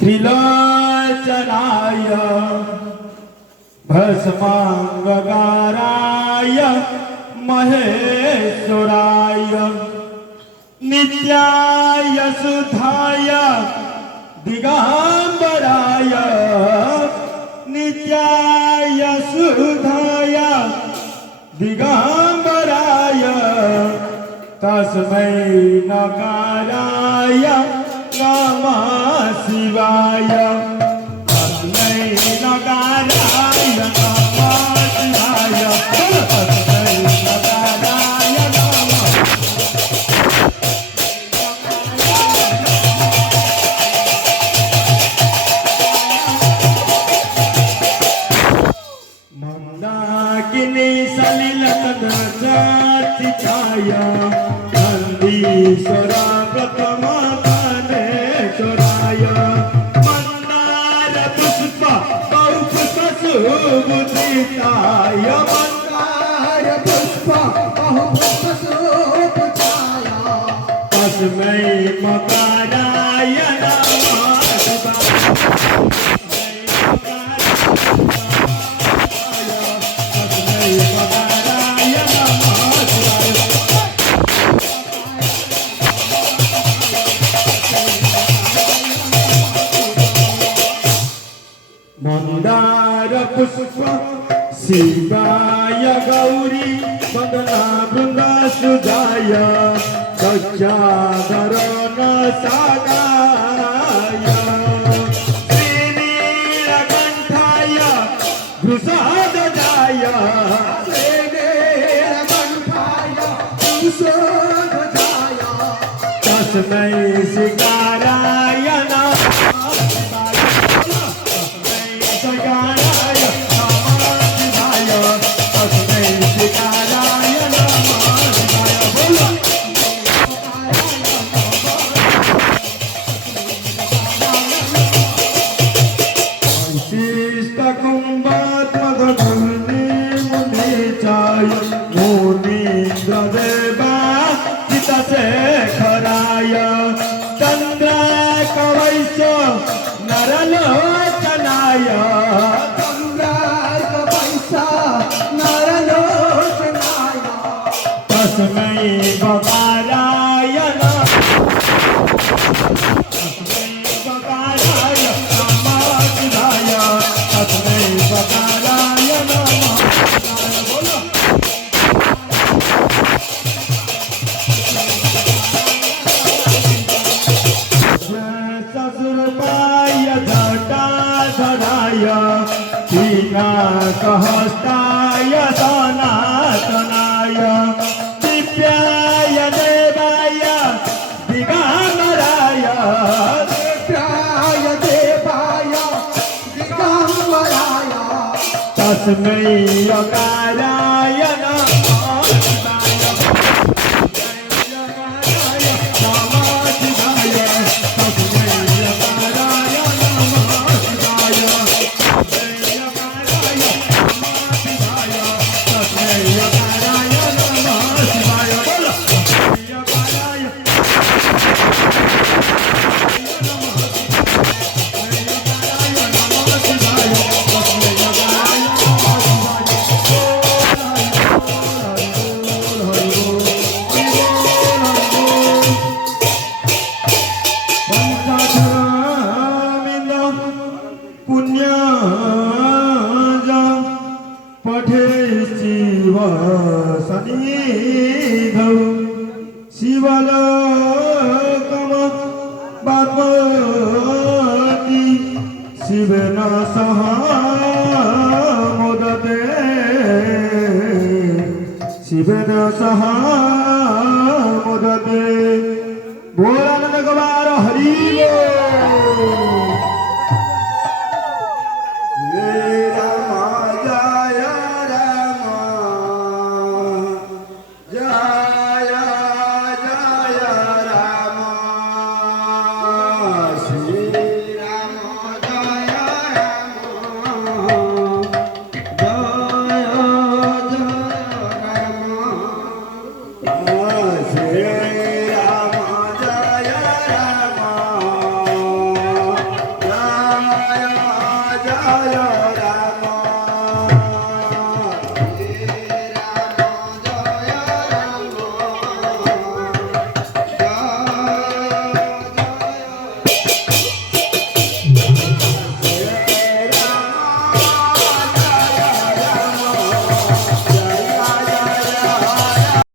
त्रिलोचनाय भस्मांगकाराय महेश्वराय नित्याय सुधाय दिगंबराय नित्याय सुधाय दिगंबराय तस्मै नकाराय नमः शिवाय तस्मै नकाराय नमः शिवाय तस्मै नकाराय नमः मंदाकिनी सलिलकदर्शतिछाय नंदीश्वर प्रथम गणेश्वराय मंदार पुष्प बहुपुष्प सुभूषिताय मंदार पुष्प बहुपुष्प सुभूषिताय तस्मै मकाराय नमः मंदार पुष्प शिवाय गौरी वंदना वृंद सुधाय गजाधरण सागाय श्रीनीलकंठाय वृषध्वजाय श्रीनीलकंठाय वृषध्वजाय तस्मै शिकाराय नमः शेखराय चंद्र कवैश्य नरलोचनाय चंद्र कवैश्य नरलोचनाय तस्मै बकाराय नमः बकाराय नमः शिवाय तस्मै बकाराय नमः बोलो सहस्ताय सनातनाय दिव्याय देवाय दिगंबराय दिव्याय देवाय दिगंबराय तस्मै यकाराय नमः शिवलोकम पार्वती शिवेन सह मोदते शिवेन सह